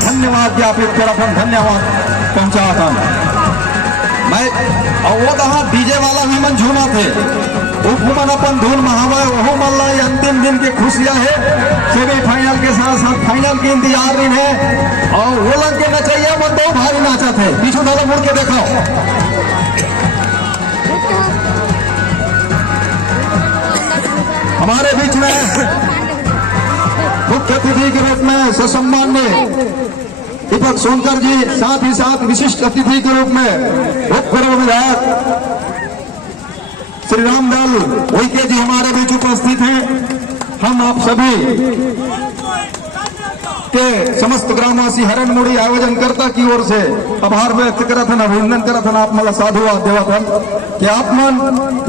धन्यवाद ज्ञापित करत हम, धन्यवाद पहुंचात हम। मैं वो तहाँ डीजे वाला भी मन झूमा थे, मन अपन धूल महावा वह मन ला अंतिम दिन की खुशियां है। सेमीफाइनल के साथ साथ फाइनल की इंतजार दिन है और वो लग के नचैया मन तो भारी नाचा थे। पीछू दादा मुड़ के देखो। हमारे बीच में मुख्य अतिथि के रूप में ससम्मान्य दीपक सोनकर जी, साथ ही साथ विशिष्ट अतिथि के रूप में भूतपूर्व विधायक श्री रामलाल उइके जी हमारे बीच उपस्थित हैं। हम आप सभी के समस्त ग्रामवासी हरण मुड़ी आयोजनकर्ता की ओर से आभार व्यक्त करत हन, अभिनंदन करत हन। आप मला साधुवाद देवत हन कि आप मन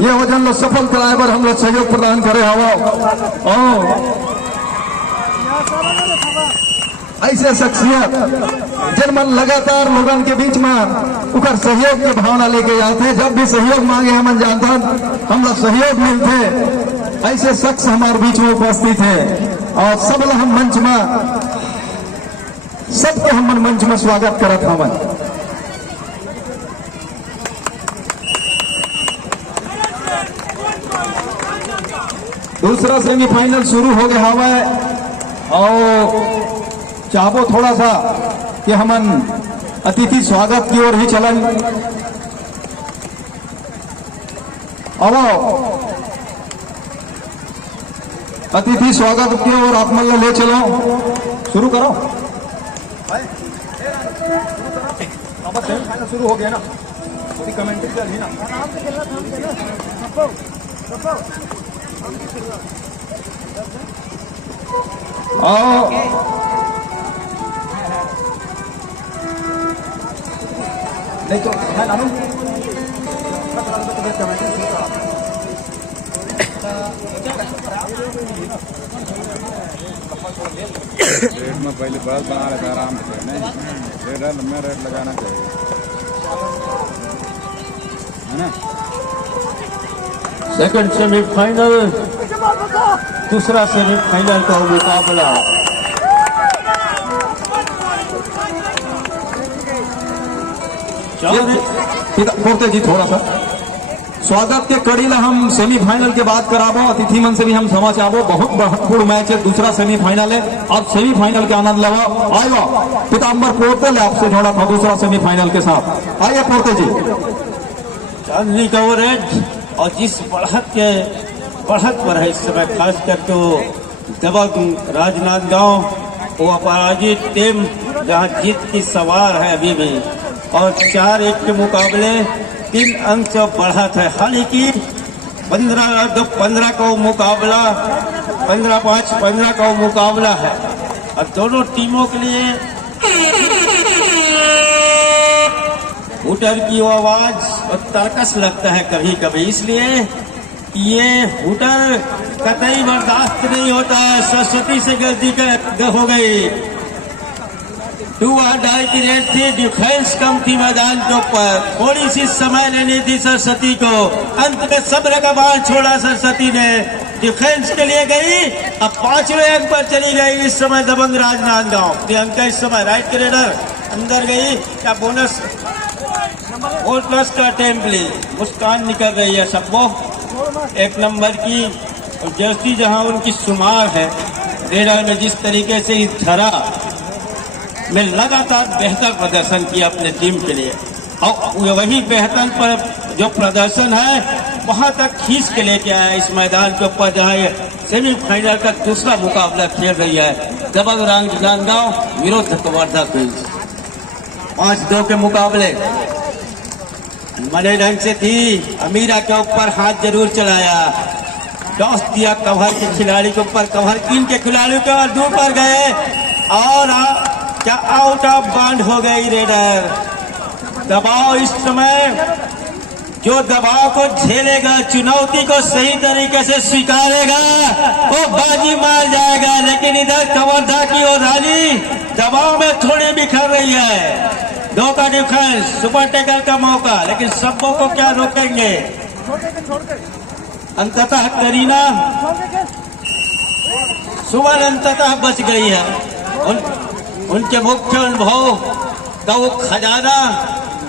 ये आयोजन लो सफल कराए बर हम लोग सहयोग प्रदान करे हवा। और ऐसे शख्सियत जिन मन लगातार लोगन के बीच में उकर सहयोग के भावना लेके जाते, जब भी सहयोग मांगे हम जानता हम लोग सहयोग मिलते। ऐसे शख्स हमारे बीच में उपस्थित है और सब हम मंच में सबके हम मंच में स्वागत करत हवन। दूसरा सेमीफाइनल शुरू हो गया हवा और चाहो थोड़ा सा कि हमन अतिथि स्वागत की ओर ही चलन। अब अतिथि स्वागत की ओर आप मन ले चलो, शुरू करो। शुरू हो गया ना, थोड़ी कमेंट्री चल रही ना। नहीं तो है ना रेट में पहले बस बना लेते आराम से, नहीं रेट लंबा रेट लगाना चाहिए, है ना। सेकंड सेमीफाइनल, दूसरा सेमीफाइनल का मुकाबला। फोड़ते जी थोड़ा सा स्वागत के कड़ी ला हम सेमीफाइनल के बात कराबो, अतिथि मन से भी हम समाचाबो। बहुत महत्वपूर्ण मैच है, दूसरा सेमीफाइनल है। अब सेमीफाइनल के आनंद लेवा आयो पीताम्बर पोर्ते ले आपसे जोड़ा था दूसरा सेमीफाइनल के साथ। आइए पोर्ते जी। चांदनी कवरेज और जिस बढ़त पर है इस समय, खास करके वो दबंग राजनांदगांव वो अपराजित टीम जहाँ जीत की सवार है अभी भी, और 4-1 के मुकाबले 3 अंक से बढ़त है। हालांकि 15 का मुकाबला 15-5 का मुकाबला है और दोनों टीमों के लिए हुटर की आवाज और तर्कस लगता है कभी कभी, इसलिए ये हुटर कतई बर्दाश्त नहीं होता है। सरस्वती से गलती हो गई, 2 डाई की रेट थी, डिफेंस कम थी मैदान के ऊपर, थोड़ी सी समय लेनी थी सरस्वती को। अंत में सब्र का बाण छोड़ा सरस्वती ने, डिफेंस के लिए गई, अब 5वें अंक पर चली गई इस समय दबंग राजनांदगांव। प्रियंका इस समय राइट ग्रेडर अंदर गई, क्या बोनस प्लस का अटेम्प्ट ली, मुस्कान निकल रही है सबको। 1 नंबर की जर्सी जहां उनकी शुमार है रेडर में, जिस तरीके से इस धरा में लगातार बेहतर प्रदर्शन किया अपने टीम के लिए, और वही बेहतर पर जो प्रदर्शन है वहां तक खींच के लेके आया इस मैदान के ऊपर जहां ये सेमीफाइनल का दूसरा मुकाबला खेल रही है दबंग राजनांदगांव विरुद्ध कवर्धा क्वींस। 5-2 के मुकाबले मने ढंग से थी, अमीरा के ऊपर हाथ जरूर चलाया, टॉस दिया कवर के खिलाड़ी के ऊपर, कवर टीम के खिलाड़ियों के दूर पर गए और क्या आउट ऑफ बाउंड हो गई रेडर। दबाव इस समय, जो दबाव को झेलेगा, चुनौती को सही तरीके से स्वीकारेगा, वो बाजी मार जाएगा। लेकिन इधर कवर्धा की और रानी दबाव में थोड़ी बिखर रही है। 2 का डिफेंस, सुपर टेकर का मौका, लेकिन सबों को क्या रोकेंगे। अंततः करीना सुवन अंततः बच गई है। उनके मुख्य अनुभव का वो खजाना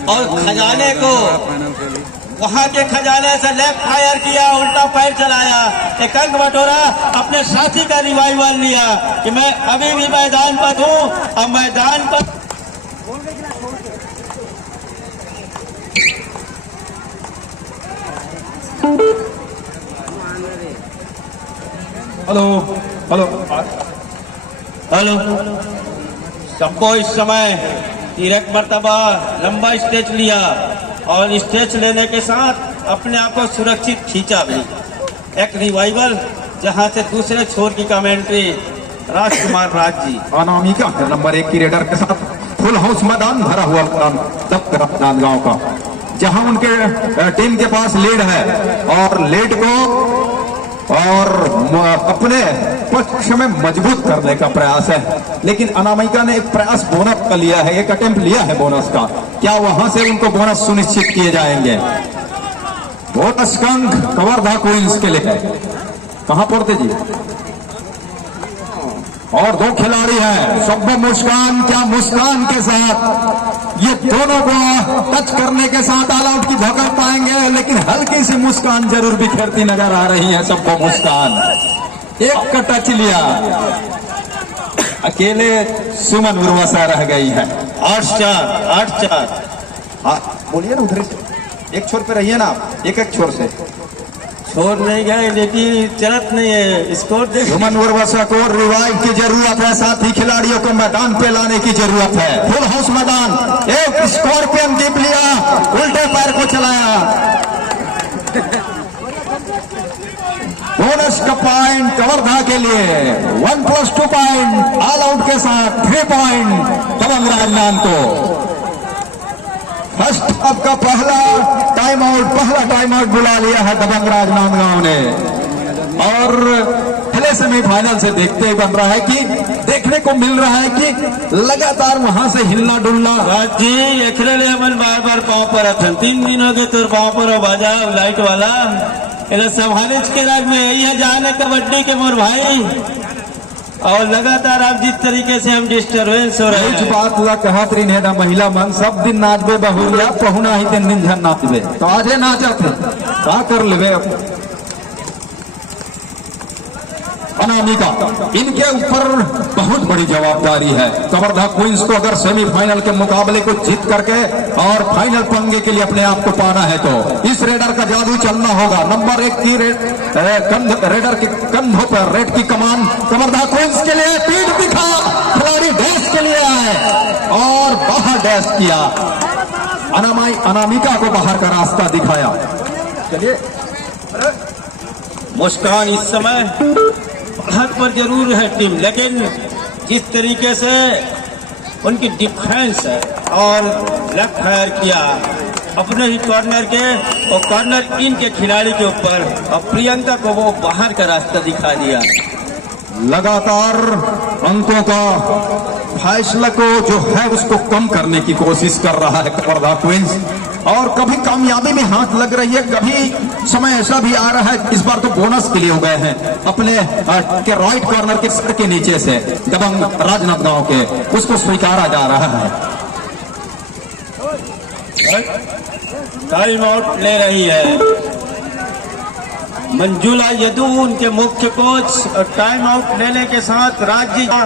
और खजाने को फाइनल के लिए वहां के खजाने से लेफ्ट फायर किया, उल्टा पैर चलाया, एक अंक बटोरा, अपने साथी का रिवाइवल लिया कि मैं अभी भी मैदान पर हूं। अब मैदान पर हेलो हेलो हेलो सबको इस समय एक मर्तबा लंबा स्टेच लिया और स्टेच लेने के साथ अपने आप को सुरक्षित खींचा भी। एक रिवाइवल जहां से दूसरे छोर की कमेंट्री राजकुमार राज जी। अनामिका है नंबर 1 की रेडर के साथ फुल हाउस मैदान भरा हुआ मैदान तब राजनांदगांव का, जहां उनके टीम के पास लीड है और लीड को और अपने पक्ष में मजबूत करने का प्रयास है। लेकिन अनामिका ने एक प्रयास बोनस का लिया है, एक अटेम्प्ट लिया है बोनस का। क्या वहां से उनको बोनस सुनिश्चित किए जाएंगे? बोनस का अंक कवर्धा क्वींस के लिए है। कहां पड़ते जी? और 2 खिलाड़ी हैं सब मुस्कान, क्या मुस्कान के साथ ये दोनों को टच करने के साथ ऑल आउट की धोखा पाएंगे, लेकिन हल्की सी मुस्कान जरूर बिखरती नजर आ रही है सबको मुस्कान। एक का टच लिया, अकेले सुमन उर्वशा रह गई है। 8-4 हाँ बोलिए ना, उधर से एक छोर पे रहिए ना, एक छोर से। छोड़ नहीं गए लेकिन चलत नहीं है, स्कोर देख। सुमन उर्वशा को रिवाइव की जरूरत है, साथ ही खिलाड़ियों को मैदान पे लाने की जरूरत है। फुल हाउस मैदान, एक स्कॉर्पियन टीप लिया, उल्टे पैर को चलाया। बोनस का पॉइंट कवर्धा के लिए 1+2 पॉइंट, ऑल आउट के साथ 3 पॉइंट दबंग राजनांद को। फर्स्ट हाफ का पहला टाइम आउट बुला लिया है दबंग राजनांदगांव ने। और पहले सेमीफाइनल से देखते ही बन रहा है कि देखने को मिल रहा है कि लगातार वहां से हिलना डुलना। राज जी एकरे ले मन बार पाँव पर अथन 3 दिन हो गए तोर पाँव पर बाजा लाइट वाला इन्हें संभाले के राज में यही है जाने कबड्डी के मोर भाई। और लगातार आप जिस तरीके से हम डिस्टर्बेंस हो रहे हैं, बात ला कहत रही है ना, महिला मन सब दिन नाचबे बहुरिया पहुना ही तीन दिन झन नाचबे, तो आजे नाचत का कर लेबे। अनामिका, इनके ऊपर बहुत बड़ी जवाबदारी है। कवर्धा क्वींस को अगर सेमीफाइनल के मुकाबले को जीत करके और फाइनल पंगे के लिए अपने आप को पाना है तो इस रेडर का जादू चलना होगा। नंबर 1 की रेडर के कंधों पर रेड की कमान कवर्धा क्वींस के लिए। पीठ दिखा, खिलाड़ी डैश के लिए आए और बाहर डैश किया। अनामिका को बाहर का रास्ता दिखाया। चलिए, मुस्कान इस समय बढ़त पर जरूर है टीम, लेकिन जिस तरीके से उनकी डिफेंस है और लेफ्ट फायर किया अपने ही कॉर्नर के और कॉर्नर इन के खिलाड़ी के ऊपर, और प्रियंका को वो बाहर का रास्ता दिखा दिया। लगातार अंकों का फैसला को जो है उसको कम करने की कोशिश कर रहा है कवर्धा क्वींस, और कभी कामयाबी में हाथ लग रही है, कभी समय ऐसा भी आ रहा है। इस बार तो बोनस के लिए हो गए हैं अपने के राइट कॉर्नर के सर के नीचे से दबंग राजनांदगांव के, उसको स्वीकारा जा रहा है। टाइम आउट ले रही है मंजुला यदू, उनके मुख्य कोच। और टाइम आउट लेने के साथ राज्य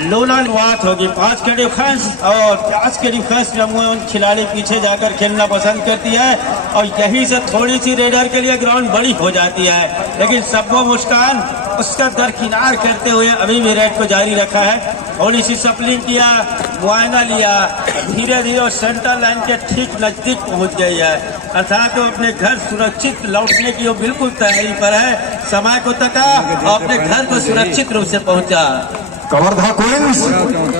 लोलन बात होगी 5 के डिफेंस, और 5 के डिफेंस में उन खिलाड़ी पीछे जाकर खेलना पसंद करती है और यहीं से थोड़ी सी रेडर के लिए ग्राउंड बड़ी हो जाती है। लेकिन सबको मुस्कान उसका दरकिनार करते हुए अभी भी रेड को जारी रखा है। थोड़ी सी सपलिंग किया, मुआयना लिया, धीरे धीरे सेंटर लाइन के ठीक नजदीक पहुंच गई है, अर्थात तो अपने घर सुरक्षित लौटने की वो बिल्कुल तैयारी पर है। समय को तका और अपने घर को सुरक्षित रूप से पहुंचा। कवर्धा क्वींस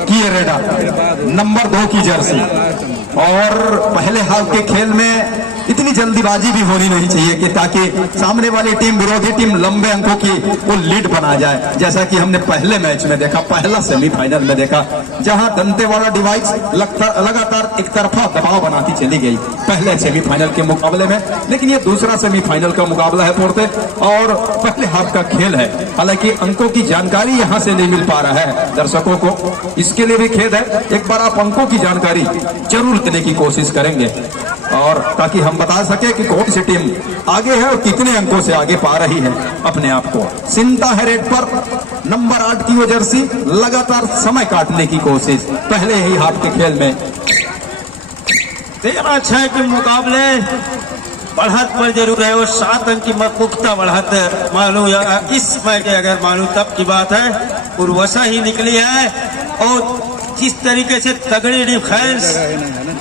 की रेडर नंबर 2 की जर्सी, और पहले हाफ के खेल में इतनी जल्दीबाजी भी होनी नहीं चाहिए कि ताकि सामने वाली टीम, विरोधी टीम लंबे अंकों की वो लीड बना जाए, जैसा कि हमने पहले मैच में देखा, पहला सेमीफाइनल में देखा, जहां दंतेवाड़ा डिवाइस लगातार एक तरफा दबाव बनाती चली गई पहले सेमीफाइनल के मुकाबले में। लेकिन ये दूसरा सेमीफाइनल का मुकाबला है पोरते, और पहले हाफ का खेल है। हालांकि अंकों की जानकारी यहां से नहीं मिल पा रहा है दर्शकों को, इसके लिए भी खेद है, एक बार आप अंकों की जानकारी जरूर देने की कोशिश करेंगे, और ताकि हम बता सके कि कौन सी टीम आगे है और कितने अंकों से आगे पा रही है अपने आप को। चिंता है रेड पर नंबर 8 की वो जर्सी, लगातार समय काटने की कोशिश पहले ही हाफ के खेल में। 13-6 के मुकाबले बढ़त पर जरूर है, वो 7 अंक की पुख्ता बढ़त मालूम इस मैच अगर मालूम तब की बात है। उर्वसा ही निकली है और जिस तरीके से तगड़ी डिफेंस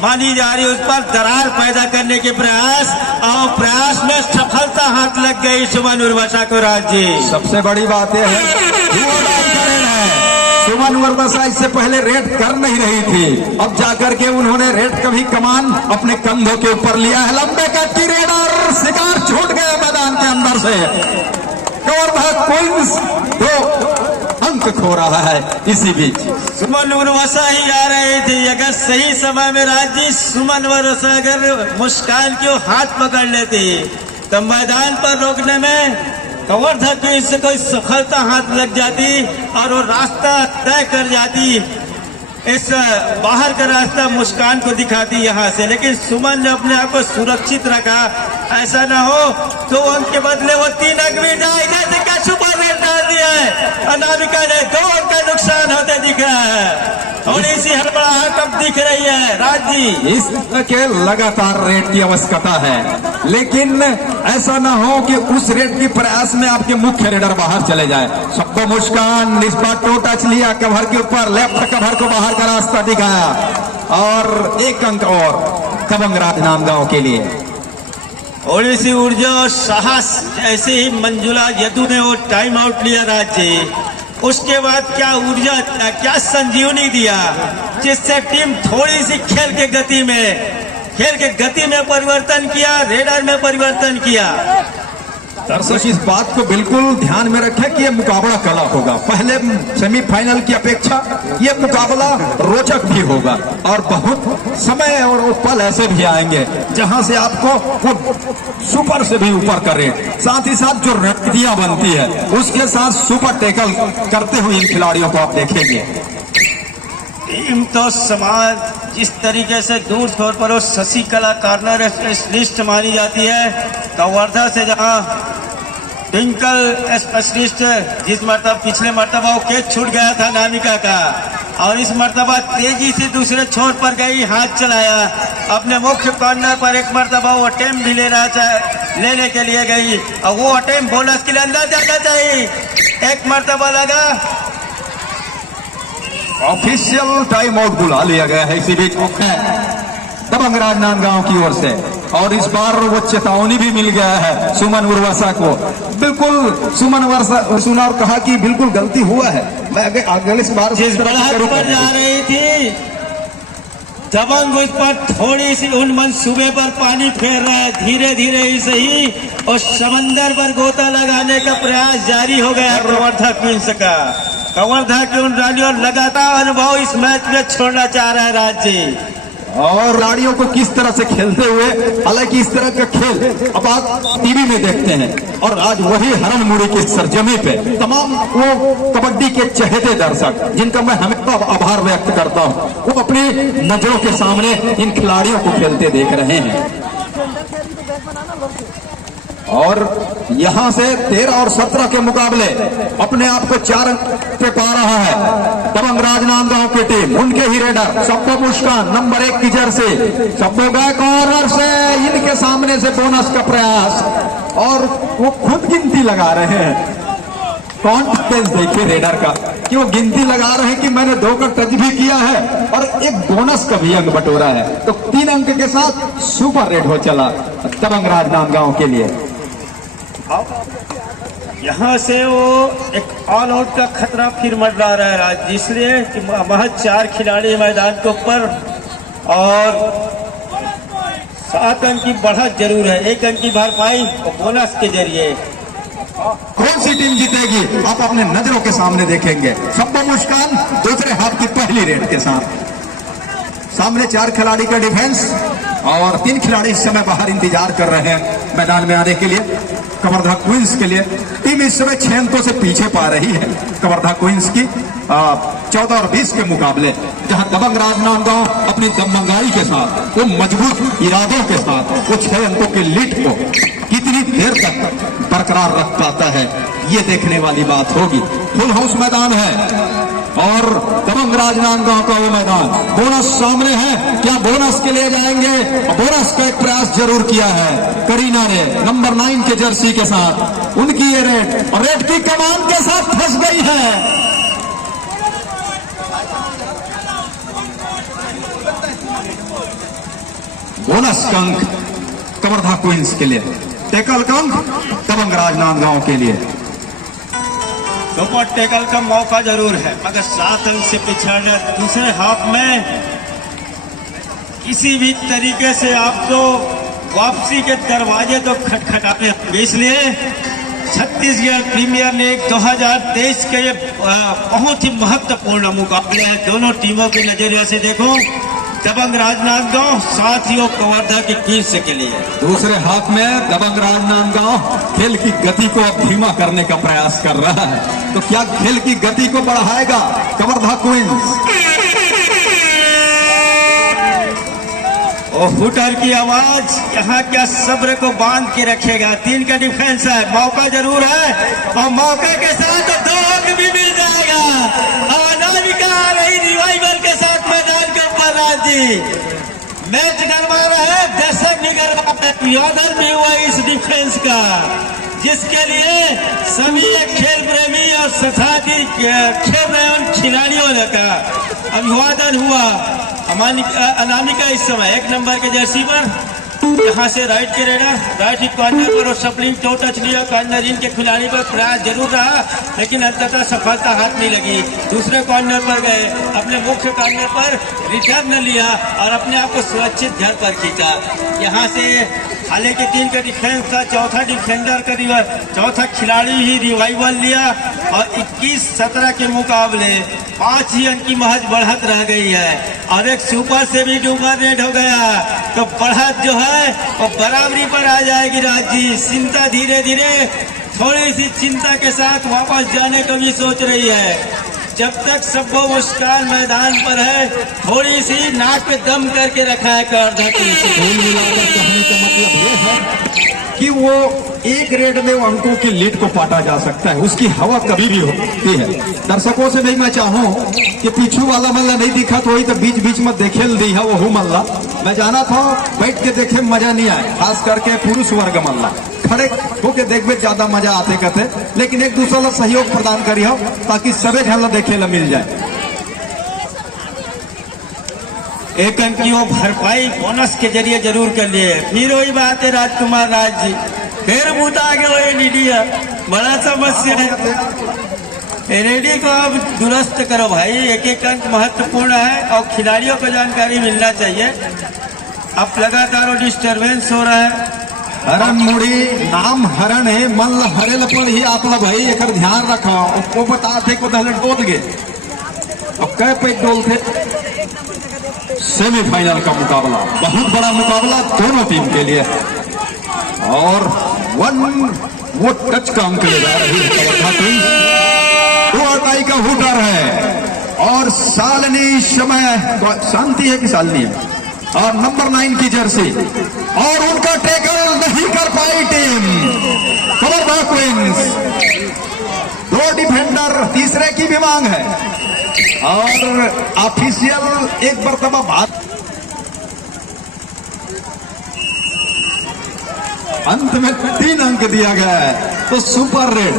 मानी जा रही है, उस पर दरार पैदा करने के प्रयास, और प्रयास में सफलता हाथ लग गई सुमन उर्वसा को। राज जी, सबसे बड़ी बात यह है सुमन उर्वसा इससे पहले रेड कर नहीं रही थी, अब जाकर के उन्होंने रेड का भी कमान अपने कंधों के ऊपर लिया है। लंबे कट की रेड और शिकार छूट गया मैदान के अंदर से। कवर्धा क्वींस 2 अंक खो रहा है इसी बीच। सुमन उर्वसा ही आ रही थी, अगर सही समय में राजी सुमन उर्वसा अगर मुस्कान के हाथ पकड़ लेती तो मैदान पर रोकने में कवर्धा क्वींस से कोई सफलता हाथ लग जाती और वो रास्ता तय कर जाती। इस बाहर का रास्ता मुस्कान को दिखाती यहाँ से, लेकिन सुमन ने अपने आप को सुरक्षित रखा। ऐसा ना हो तो उनके बदले वो 3 अंक भी जाए। जैसे क्या सुपर रेड डाल दिया है अनामिका ने, 2 अंक का नुकसान होते दिख रहा है और इसी हड़बड़ाहट अब दिख रही है। राज जी, इस के लगातार रेड की आवश्यकता है, लेकिन ऐसा ना हो कि उस रेड की प्रयास में आपके मुख्य रेडर बाहर चले जाए। सबको मुस्कान इस बार टो टच लिया कवर के ऊपर, लेफ्ट कवर को बाहर का रास्ता दिखाया और 1 अंक और दबंग राजनांदगांव के लिए। ओडिसी ऊर्जा और साहस ऐसे ही मंजुला यदु ने वो टाइम आउट लिया। राज जी, उसके बाद क्या ऊर्जा, क्या संजीवनी दिया जिससे टीम थोड़ी सी खेल के गति में परिवर्तन किया, रेडर में परिवर्तन किया। दर्शक इस बात को बिल्कुल ध्यान में रखें कि यह मुकाबला कला होगा। पहले सेमीफाइनल की अपेक्षा यह मुकाबला रोचक भी होगा और बहुत समय और वो पल ऐसे भी आएंगे जहां से आपको वो सुपर से भी ऊपर करे, साथ ही साथ जो रणनीतियां बनती है उसके साथ सुपर टैकल करते हुए इन खिलाड़ियों को आप देखेंगे। टीम तो समाज जिस तरीके से दूर छोर पर वो शशिकला कॉर्नर स्पेशलिस्ट मानी जाती है, कवर्धा से जहां ट्विंकल स्पेशलिस्ट जिस मरतबा पिछले मरतबा वो कैच छूट गया था नामिका का, और इस मरतबा तेजी से दूसरे छोर पर गई, हाथ चलाया अपने मुख्य कॉर्नर पर। एक मरतबा वो अटेम्प्ट भी लेने के लिए गई और वो अटेम्प्ट बोनस के लिए अंदर जाना चाहिए। एक मरतबा लगा, ऑफिशियल टाइम आउट बुला लिया गया है इसी बीच दबंग राजनांदगांव की ओर से, और इस बार वो चेतावनी भी मिल गया है सुमन उर्वसा को। बिल्कुल सुमन उर्वसा और कहा कि बिल्कुल गलती हुआ है, मैं अगले इस बार जिस बढ़त पर जा रही थी दबंग उस पर थोड़ी सी उन मंसूबे पर पानी फेर रहा है। धीरे धीरे ही सही और समंदर पर गोता लगाने का प्रयास जारी हो गया कवर्धा क्वींस का। कवर्धा के उन रानियों लगातार अनुभव इस मैच में छोड़ना चाह रहा है राज जी, और खिलाड़ियों को किस तरह से खेलते हुए, हालांकि इस तरह का खेल अब आप टीवी में देखते हैं, और आज वही हरणमुड़ी की सरजमी पे तमाम वो कबड्डी के चहेते दर्शक जिनका मैं हमेशा आभार व्यक्त करता हूं, वो अपनी नजरों के सामने इन खिलाड़ियों को खेलते देख रहे हैं। और यहां से 13 और 17 के मुकाबले अपने आप को 4 अंक पे पा रहा है दबंग राजनांदगांव की टीम। उनके ही रेडर सबको मुस्कान नंबर 1 की जर्सी, सबको गए कॉर्नर से इनके सामने से बोनस का प्रयास, और वो खुद गिनती लगा रहे हैं। कॉन्फिडेंस देखिए रेडर का कि वो गिनती लगा रहे हैं कि मैंने 2 का टच भी किया है और एक बोनस का भी अंक बटोरा है, तो 3 अंक के साथ सुपर रेड हो चला दबंग राजनांदगांव के लिए। यहाँ से वो एक ऑल आउट का खतरा फिर मंडरा रहा है राज, इसलिए कि महज 4 खिलाड़ी मैदान के ऊपर और 7 अंक की बढ़त जरूर है, 1 अंक की भरपाई और बोनस के जरिए। कौन सी टीम जीतेगी आप अपने नजरों के सामने देखेंगे। सबको मुस्कान दूसरे हाफ की पहली रेड के साथ, सामने 4 खिलाड़ी का डिफेंस और 3 खिलाड़ी इस समय बाहर इंतजार कर रहे हैं मैदान में आने के लिए कवर्धा क्वींस के लिए। टीम इस समय 6 अंकों से पीछे पा रही है कवर्धा क्वींस की। 14 और 20 के मुकाबले, जहां दबंग राजनांदगांव अपनी दबंगाई के साथ, वो मजबूत इरादों के साथ वो 6 अंकों की लीड को कितनी देर तक बरकरार रख पाता है, ये देखने वाली बात होगी। फुल हाउस मैदान है और दबंग राजनांदगांव का वो मैदान, बोनस सामने है, क्या बोनस के लिए जाएंगे? बोनस का एक प्रयास जरूर किया है करीना ने नंबर 9 के जर्सी के साथ, उनकी ये रेड और रेड की कमान के साथ फंस गई है। बोनस का अंक कवर्धा क्वींस के लिए, टेकल का अंक दबंग राजनांदगांव के लिए। सुपर टैकल का मौका जरूर है, मगर 7 अंक से पिछड़ना दूसरे हाफ में किसी भी तरीके से आपको वापसी के दरवाजे तो खटखटाने होंगे। इसलिए छत्तीसगढ़ प्रीमियर लीग 2023 के ये बहुत ही महत्वपूर्ण मुकाबले हैं। दोनों टीमों की नजरिए से देखो, दबंग राजनांदगांव साथियों कवर्धा की क्वींस के लिए। दूसरे हाथ में दबंग राजनांदगांव खेल की गति को अब धीमा करने का प्रयास कर रहा है, तो क्या खेल की गति को बढ़ाएगा कवर्धा क्वींस? और हुटर की आवाज यहाँ क्या सब्र को बांध के रखेगा। 3 का डिफेंस है, मौका जरूर है और मौके के साथ 2 अंक भी मिल जाएगा। अनामिका आ रही रिवाइवल के साथ मैदान के ऊपर। राजी मैच गरमा रहे, दर्शक भी गरमा रहे, यादव भी हुआ इस डिफेंस का, जिसके लिए सभी खेल प्रेमी और साथी खेल रहे उन खिलाड़ियों का अभिवादन हुआ। अनामिका इस समय 1 नंबर के जर्सी पर, यहाँ से राइट के रेडर, राइट हिप कॉर्नर पर और सप्लिंग टो टच लिया। कॉर्नर इन के खिलाड़ी पर प्रयास जरूर रहा, लेकिन अंततः सफलता हाथ नहीं लगी। दूसरे कॉर्नर पर गए, अपने मुख्य कॉर्नर पर रिटर्न लिया और अपने आप को सुरक्षित घर पर खींचा। यहाँ से हालांकि 3 का डिफेंस था, चौथा डिफेंडर का चौथा खिलाड़ी ही रिवाइवल लिया और 21-17 के मुकाबले 5 ही अंक की महज बढ़त रह गई है और एक सुपर से भी डूबा रेड हो गया, तो बढ़त जो है वो बराबरी पर आ जाएगी। राजी चिंता धीरे धीरे थोड़ी सी चिंता के साथ वापस जाने को भी सोच रही है। जब तक सबको मुस्कान मैदान पर है, थोड़ी सी नाक पे दम करके रखा है कवर्धा की। कहने का मतलब ये है कि वो एक रेड में वो अंकों की लीड को पाटा जा सकता है, उसकी हवा कभी भी होती है। दर्शकों से नहीं मैं चाहूं कि पीछू वाला मल्ला नहीं दिखा तो वही तो बीच बीच में देखे दी है, वो मल्ला मैं जाना था, बैठ के देखे मजा नहीं आया, खास करके पुरुष वर्ग मल्ला खड़े होके देखबे ज्यादा मजा आते कहते, लेकिन एक दूसरे का सहयोग प्रदान करी हो ताकि सबे झल देखे ला मिल जाए। एक अंक की वो भरपाई बोनस के जरिए जरूर कर लिए। फिर वही बात है राजकुमार राज जी, फिर मुद्दा आगे वही लीडिया, बड़ा समस्या है। रेडी को अब दुरुस्त करो भाई, एक अंक महत्वपूर्ण है और खिलाड़ियों को जानकारी मिलना चाहिए। अब लगातार डिस्टर्बेंस हो रहा है। हरण मुड़ी नाम हरण है, मन ला हरेल पर ही आपला भाई एक ध्यान रखा, वो बता थे को दहले डोल गए और कै पे डोल थे। सेमीफाइनल का मुकाबला, बहुत बड़ा मुकाबला दोनों टीम के लिए और वो टच का अंक ले जा रही है कवर्धा क्वींस। 2 अटाई का हुटर है और सालनी समय शांति है कि सालनी है और नंबर 9 की जर्सी और उनका टैकल नहीं कर पाई टीम कवर्धा क्वींस। 2 डिफेंडर, तीसरे की भी मांग है और ऑफिशियल एक मरतबा बात। अंत में 3 अंक दिया गया है तो सुपर रेड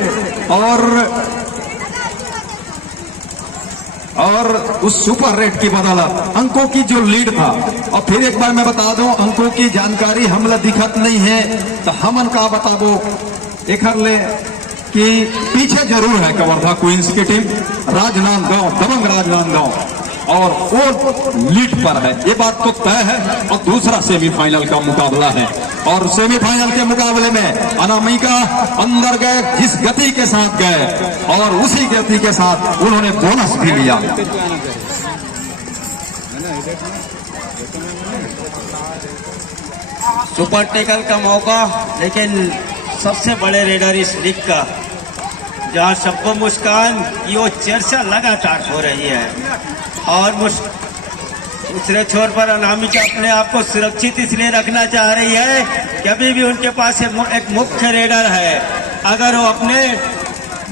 और उस सुपर रेड की बदौलत अंकों की जो लीड था। और फिर एक बार मैं बता दूं, अंकों की जानकारी हमला दिखत नहीं है तो हमन का बताबो एक ले कि पीछे जरूर है कवर्धा क्वींस की टीम, राजनांदगांव, दबंग राजनांदगांव, और वो लीड पर है, ये बात तो तय है। और दूसरा सेमीफाइनल का मुकाबला है और सेमीफाइनल के मुकाबले में अनामिका अंदर गए, जिस गति के साथ गए और उसी गति के साथ उन्होंने बोनस भी लिया। सुपर टैकल का मौका, लेकिन सबसे बड़े रेडर इस लीग का जहाँ शब्बो मुस्कान की वो चर्चा लगातार हो रही है और दूसरे छोर पर अनामिका अपने आप को सुरक्षित इसलिए रखना चाह रही है कि अभी भी उनके पास एक मुख्य रेडर है। अगर वो अपने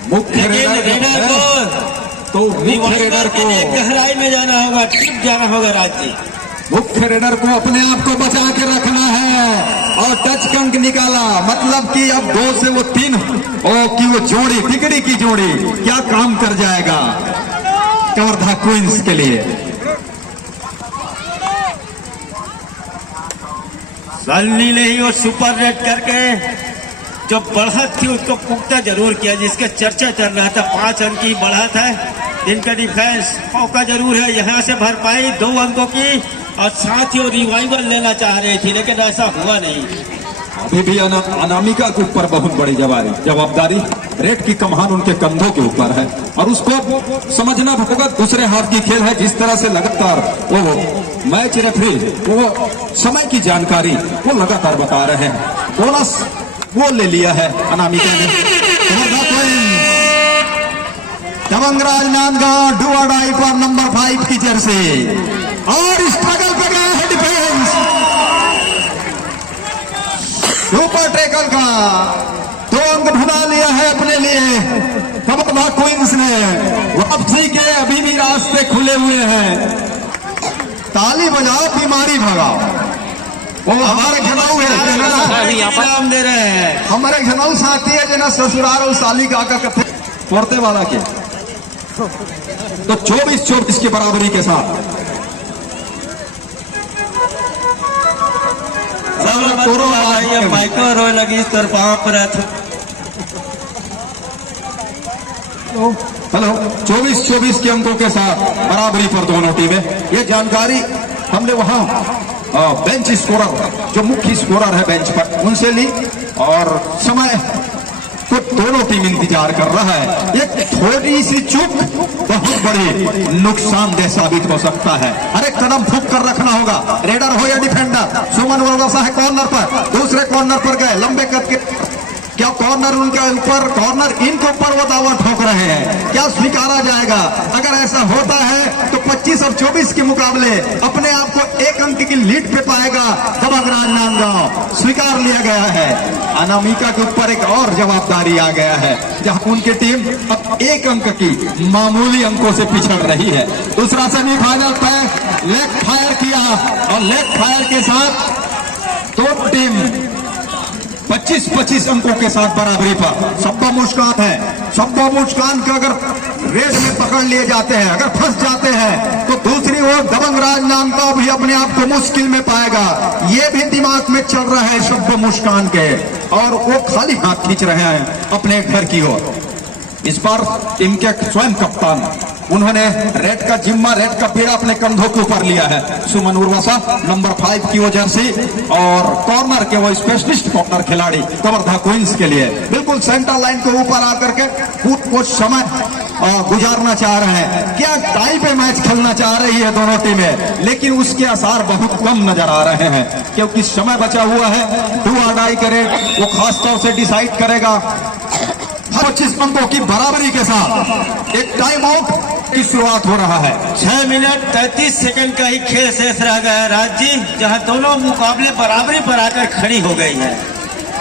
मुख्य रेडर को तो मुख्य रेडर को गहराई में जाना होगा, टिप जाना होगा राज्य। मुख्य रेडर को अपने आप को बचा के रखना है और टच कंक निकाला, मतलब कि अब 2 से वो 3 की वो जोड़ी टिकड़ी की जोड़ी क्या काम कर जाएगा कवर्धा क्वींस के लिए। सन्नी ने ही वो सुपर रेड करके जो बढ़त थी उसको पुख्ता जरूर किया, जिसके चर्चा चल रहा था। 5 अंक की बढ़त है, इनका डिफेंस मौका जरूर है यहाँ से भरपाई 2 अंकों की, और साथ ही वो रिवाइवल लेना चाह रही थी लेकिन ऐसा हुआ नहीं। अभी भी अनामिका के ऊपर बहुत बड़ी जवाबदारी रेड की कमान उनके कंधों के ऊपर है और उसको समझना होगा। दूसरे हाथ की खेल है, जिस तरह से लगातार वो मैच रेफरी वो समय की जानकारी वो लगातार बता रहे हैं। बोनस वो ले लिया है अनामिका ने। दबंग राजनांदगांव डू और डाई पर नंबर 5 की जर्सी और स्ट्रगल पे गया है डिफेंस। सुपर टैकल का 2 अंक भुना लिया है अपने लिए कवर्धा क्वींस ने। वापसी के अभी भी रास्ते खुले हुए हैं। ताली बजाओ, बीमारी भगाओ। वो हमारे खिलाऊ है, दे रहे हैं हमारे खिलाऊ साथी है जना ससुराल और साली का कथे पोरते वाला के। तो 24-24 की बराबरी के साथ माइको रोए लगी इस तरफ पर। हेलो 24-24 के अंकों के साथ बराबरी पर दोनों टीमें। ये जानकारी हमने वहां बेंच स्कोरर जो मुख्य स्कोरर है बेंच पर उनसे ली और समय तो दोनों टीम इंतजार कर रहा है। एक थोड़ी सी चूक बहुत बड़ी नुकसानदेह साबित हो सकता है। अरे कदम फूक कर रखना होगा, रेडर हो या डिफेंडर। सुमन वर्मा है कॉर्नर पर, दूसरे कॉर्नर पर गए लंबे कद के। क्या कॉर्नर उनके ऊपर, कॉर्नर इनके ऊपर वो दावा ठोक रहे हैं, क्या स्वीकारा जाएगा? अगर ऐसा होता है तो 25 और 24 के मुकाबले अपने आप को 1 अंक की लीड पे पाएगा दबंग राजनांदगांव। स्वीकार लिया गया है। अनामिका के ऊपर एक और जवाबदारी आ गया है, जहां उनकी टीम अब 1 अंक की मामूली अंकों से पिछड़ रही है। दूसरा सेमीफाइनल तय लेग फायर किया और लेग फायर के साथ 2 टीम 25-25 अंकों के साथ बराबरी पर। शब्बो मुस्कान है, शब्बो मुस्कान के अगर रेड में पकड़ लिए जाते हैं, अगर फंस जाते हैं तो दूसरी ओर दबंग राजनांदगांव भी अपने आप को मुश्किल में पाएगा। ये भी दिमाग में चल रहा है शब्बो मुस्कान के, और वो खाली हाथ खींच रहे हैं अपने घर की ओर। इस बार टीम के स्वयं कप्तान उन्होंने रेड का जिम्मा, रेड का पीड़ा अपने कंधों के ऊपर लिया है। सुमन उर्वसा नंबर 5 की वो जर्सी और कॉर्नर के वो स्पेशलिस्ट कॉर्नर खिलाड़ी कवर्धा क्वींस के लिए बिल्कुल सेंटर लाइन के ऊपर आकर के कुछ समय गुजारना चाह रहे हैं। क्या टाई पे मैच खेलना चाह रही है दोनों टीमें, लेकिन उसके आसार बहुत कम नजर आ रहे हैं क्योंकि समय बचा हुआ है। डू और डाई करे वो खासतौर से डिसाइड करेगा 25 अंकों की बराबरी के साथ एक टाइम आउट की शुरुआत हो रहा है। 6 मिनट 33 सेकंड का ही खेल शेष रह गया है राज्य, जहां दोनों मुकाबले बराबरी पर आकर खड़ी हो गई है।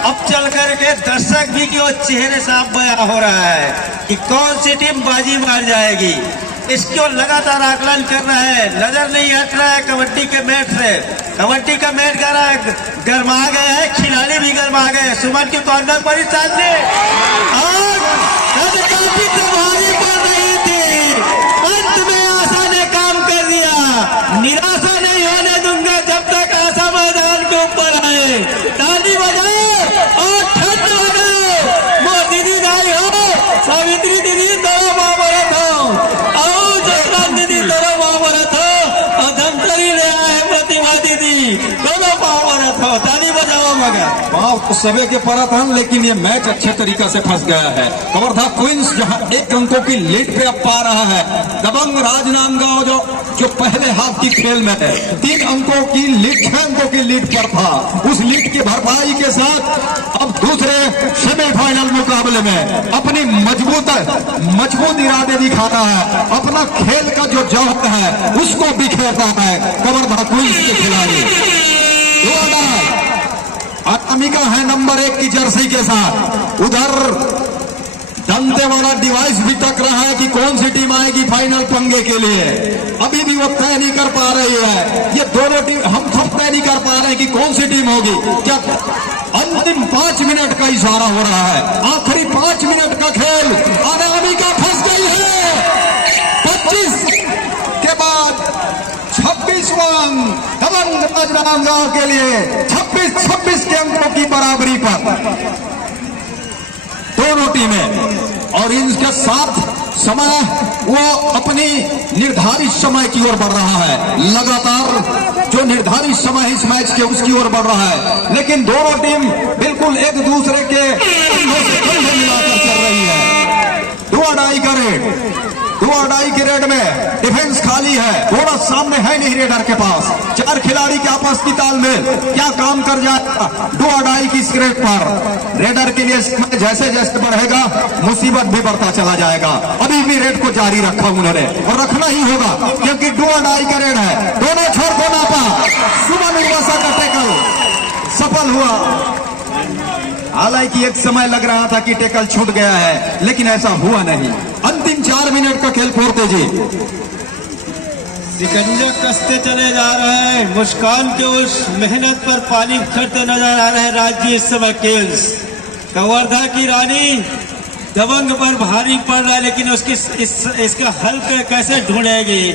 अब चल करके दर्शक भी की वो चेहरे साफ बयां हो रहा है कि कौन सी टीम बाजी मार जाएगी। इसको लगातार आकलन कर रहा है, नजर नहीं हट रहा है कबड्डी के मैच से। कबड्डी का मैच गरमा गया है, खिलाड़ी भी गरमा गए। सुमन की कॉर्नर पर ही सामने काफी भारी पड़ रही थी, अंत में आशा ने काम कर दिया। निराशा नहीं होने दूंगा जब तक आशा मैदान के ऊपर आए। ताली बजाओ और ठंड लगाओ। वो दीदी भाई हो, सावित्री दीदी दोनों महाभारत हो, और जसराज दीदी दोनों महाभारत हो, और धमतरी ले आए प्रतिभा दीदी दोनों महाभारत परत हो, ताली बजाओ मगर। बाप तो सबे के परत हन, लेकिन ये मैच अच्छे तरीका से फंस गया है। कवर्धा क्वींस जहां 1 अंकों की लीड पे अब पा रहा है। दबंग राजनांदगांव जो पहले हाफ की खेल में है 3 अंकों की लीड, 6 अंकों की लीड पर था, उस लीड की भरपाई के साथ अब दूसरे सेमीफाइनल मुकाबले में अपनी मजबूत इरादे दिखाता है, अपना खेल का जो जौहर है उसको बिखेरता है कवर्धा क्वींस के खिलाड़ी। अनामिका है नंबर 1 की जर्सी के साथ, उधर दंतेवाड़ा डिवाइस भी तक रहा है कि कौन सी टीम आएगी फाइनल पंगे के लिए। अभी भी वो तय नहीं कर पा रही है। ये दोनों टीम हम सब तय नहीं कर पा रहे हैं कि कौन सी टीम होगी। क्या अंतिम 5 मिनट का इशारा हो रहा है, आखिरी 5 मिनट का खेल। अनामिका फंस गई है। 25 के बाद 26वां अंक दबंग राजनांदगांव के लिए 26 के अंकों की बराबरी पर दोनों टीमें, और इनके साथ समय वो अपनी निर्धारित समय की ओर बढ़ रहा है। लगातार जो निर्धारित समय इस मैच के उसकी ओर बढ़ रहा है, लेकिन दोनों टीम बिल्कुल एक दूसरे के कंधे से कंधे मिलाकर चल रही है। दो अड़ाई का के रेड में डिफेंस खाली है, दोनों सामने है नहीं रेडर के पास। 4 खिलाड़ी के आपस की तालमेल क्या काम कर जाएगा दो अड़ाई की स्क्रेट पर। रेडर के लिए जैसे जैसे बढ़ेगा मुसीबत भी बढ़ता चला जाएगा। अभी भी रेड को जारी रखा उन्होंने और रखना ही होगा, क्योंकि दो अड़ाई का रेड है। दोनों छोर को नापा, सुबह निर्वासा का टेकल सफल हुआ। हालांकि एक समय लग रहा था कि टेकल छूट गया है, लेकिन ऐसा हुआ नहीं। अंतिम 4 मिनट का खेल फोड़ते जी शिकंजा कसते चले जा रहे हैं। मुस्कान के उस मेहनत पर पानी खड़ते नजर आ रहे हैं राज्य इस समय केल्स। कवर्धा की रानी दबंग पर भारी पड़ रहा है, लेकिन उसकी इसका हल कैसे ढूंढेगी।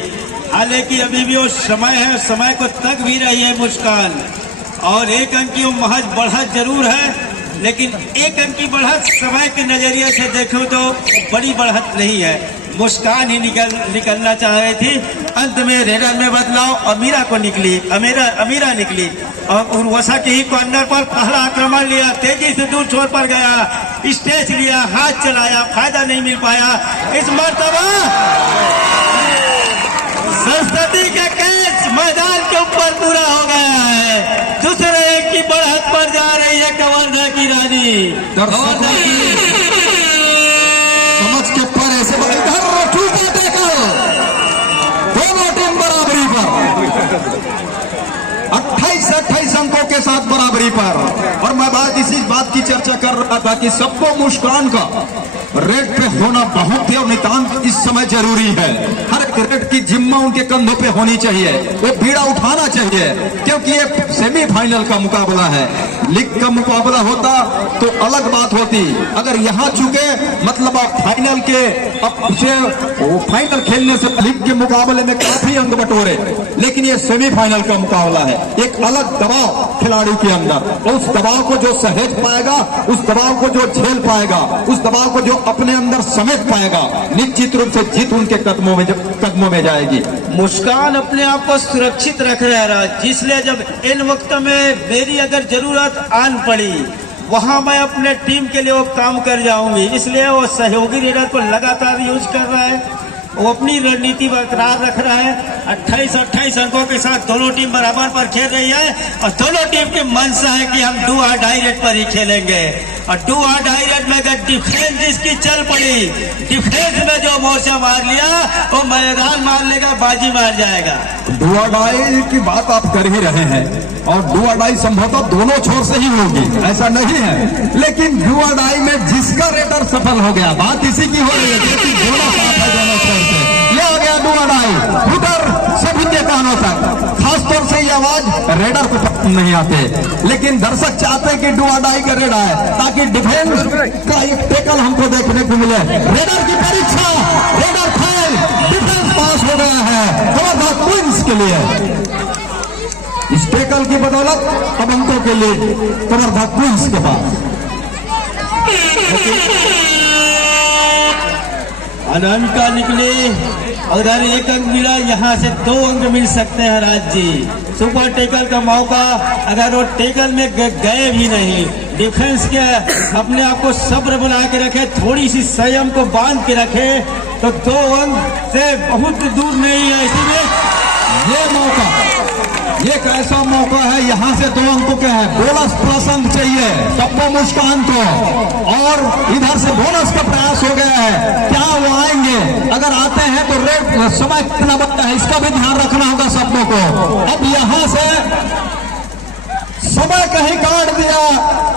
हालांकि अभी भी वो समय है, समय को तक भी रही है मुस्कान, और 1 अंक की महज बढ़त जरूर है, लेकिन 1 अंक की बढ़त समय के नजरिए से देखो तो बड़ी बढ़त नहीं है। मुस्कान ही निकलना चाह रही थी। अंत में रेडर में बदलाव, अमीरा को निकली, अमीरा निकली और उर्वशा के ही कॉर्नर पर पहला आक्रमण लिया, तेजी से दूर छोर पर गया, स्टेच लिया, हाथ चलाया, फायदा नहीं मिल पाया। इस मर्तबा सरस्वती का कैच मैदान के ऊपर पूरा हो गया है। दूसरे 1 की बढ़त पर जा रही है कवर्धा की रानी। समझ के पर ऐसे इधर टूटा टेकल, दोनों टीम बराबरी पर 28 अंकों के साथ बराबरी पर। और मैं इसी बात की चर्चा कर रहा था कि सबको मुस्कान का रेड पे होना बहुत ही और नितांत इस समय जरूरी है। हर एक रेड की जिम्मा उनके कंधों पे होनी चाहिए, वो बीड़ा उठाना चाहिए, क्योंकि ये सेमीफाइनल का मुकाबला है। लीग का मुकाबला होता तो अलग बात होती। अगर यहाँ चुके मतलब आप फाइनल के फाइनल खेलने से लीग के मुकाबले में काफी अंक बटोरे, लेकिन ये सेमीफाइनल का मुकाबला है। एक अलग दबाव खिलाड़ी के अंदर, उस दबाव को जो सहेज पाएगा, उस दबाव को जो झेल पाएगा, उस दबाव को जो अपने अंदर समेट पाएगा, निश्चित रूप से जीत उनके कदमों में जाएगी। मुस्कान अपने आप को सुरक्षित रख रहा है, जिसलिए जब इन वक्त में मेरी अगर जरूरत आन पड़ी वहां मैं अपने टीम के लिए वो काम कर जाऊंगी, इसलिए वो सहयोगी रेडर को लगातार यूज कर रहा है। वो अपनी रणनीति बरकरार रख रहा है। 28 अंकों के साथ दोनों टीम बराबर पर खेल रही है, और दोनों टीम की मंशा है कि हम डू और डाई रेड पर ही खेलेंगे। और डू और डाई रेड में अगर डिफेंस जिसकी चल पड़ी, डिफेंस में जो मोर्चा मार लिया वो मैदान मार लेगा, बाजी मार जाएगा। डू और डाई की बात आप कर ही रहे हैं, और डू और डाई संभवतः दोनों छोर से ही होगी, ऐसा नहीं है। लेकिन डू और डाई में जिसका रेडर सफल हो गया, बात इसी की हो रही है, क्योंकि दोनों साथ है, दोनों छोर से ये हो गया डू और डाई। हुटर सभी के कानों तक, खासतौर से ये आवाज रेडर को पसंद नहीं आते, लेकिन दर्शक चाहते हैं कि डू और डाई का रेड आए, ताकि डिफेंस का एक टेकल हमको देखने को मिले। रेडर की परीक्षा, रेडर फेल, डिफेंस पास हो गया है कवर्धा क्वींस के लिए। इस टेकल की बदौलत अब अंकों के लिए कवर्धा क्वींस के पास। अनामिका निकली, उधर 1 अंक मिला, यहाँ से 2 अंक मिल सकते हैं राज जी। सुपर टेकल का मौका, अगर वो टेकल में गए भी नहीं, डिफेंस के अपने आप को सब्र बना के रखे, थोड़ी सी संयम को बांध के रखे, तो 2 अंक से बहुत दूर नहीं है। इसीलिए ये मौका, ये कैसा मौका है, यहाँ से 2 अंकों के हैं। बोनस प्रसंग चाहिए सबको, मुस्कान को, और इधर से बोनस का प्रयास हो गया है। क्या वो आएंगे? अगर आते हैं तो रेड समय कितना बनता है, इसका भी ध्यान रखना होगा सबको को। अब यहाँ से समय कहीं काट दिया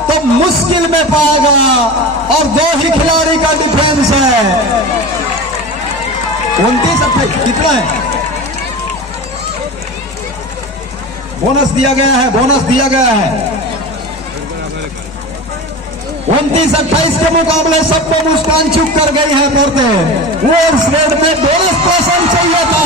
तो मुश्किल में पाएगा, और 2 ही खिलाड़ी का डिफेंस है। 29-28 कितना है? बोनस दिया गया है, बोनस दिया गया है। 29-28 के मुकाबले सबको मुस्कान चुप कर गई है पड़ते। वो इस रेड में बोनस प्रसंग चाहिए था,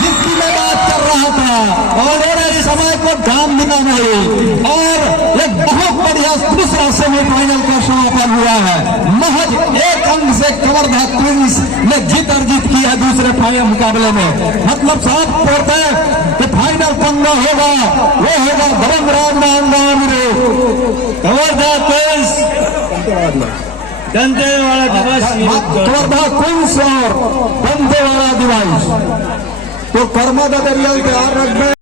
जिसकी मैं बात कर रहा था, और उन्होंने समय को ध्यान दिया नहीं, और एक बहुत बढ़िया दूसरा सेमीफाइनल का समापन हुआ है। महज 1 अंक से कवर्धा क्वींस ने जीत अर्जित की है दूसरे फाइनल मुकाबले में। मतलब साफ पड़ते कि फाइनल पंगा होगा, वो होगा धर्मराज नांदाम कवर्धा क्वींस दंतेवाड़ा दिवस, कवर्धा क्वींस और दंतेवाड़ा दिवस। तो कर्मा दरिया तैयार रख